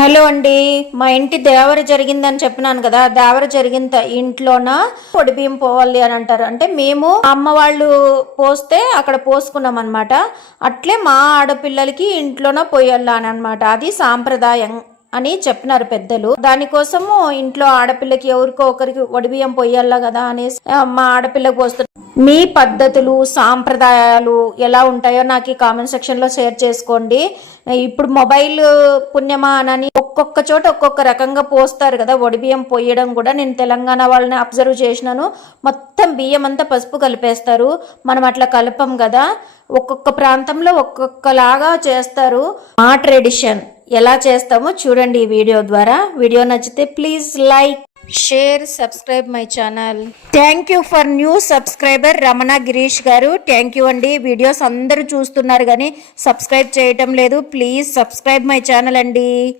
Hello అండి. మా ఇంటి దేవర జరిగిందని చెప్పినాను కదా దేవర జరిగిన ఇంట్లోన పొడి బియ్యం పోవాలి అని అంటారు. అంటే మేము అమ్మ వాళ్ళు పోస్తే అక్కడ పోసుకున్నాం అనమాట అట్లే మా ఆడపిల్లలకి ఇంట్లోన పోయాల అని అనమాట అది సాంప్రదాయం అని చెప్పినారు పెద్దలు. దానికోసము ఇంట్లో ఆడపిల్లకి ఎవరికో ఒకరికి వడిబియ్యం పోయాలా కదా అనేసి మా ఆడపిల్లకి పోస్తున్నారు మీ పద్ధతులు సాంప్రదాయాలు ఎలా ఉంటాయో నాకు ఈ కామెంట్ సెక్షన్లో షేర్ చేసుకోండి. ఇప్పుడు మొబైల్ పుణ్యమా అని ఒక్కొక్క చోట ఒక్కొక్క రకంగా పోస్తారు కదా. వడి బియ్యం పోయడం కూడా నేను తెలంగాణ వాళ్ళని అబ్జర్వ్ చేసినాను. మొత్తం బియ్యం అంతా పసుపు కలిపేస్తారు. మనం అట్లా కలపం కదా. ఒక్కొక్క ప్రాంతంలో ఒక్కొక్కలాగా చేస్తారు. మా ట్రెడిషన్ ఎలా చేస్తామో చూడండి ఈ వీడియో ద్వారా. వీడియో నచ్చితే please like share subscribe my channel thank you for new subscriber Ramana Girish garu thank you అండి. వీడియోస్ అందరూ చూస్తున్నారు కానీ సబ్స్క్రైబ్ చేయటం లేదు. ప్లీజ్ సబ్స్క్రైబ్ మై ఛానల్ అండి.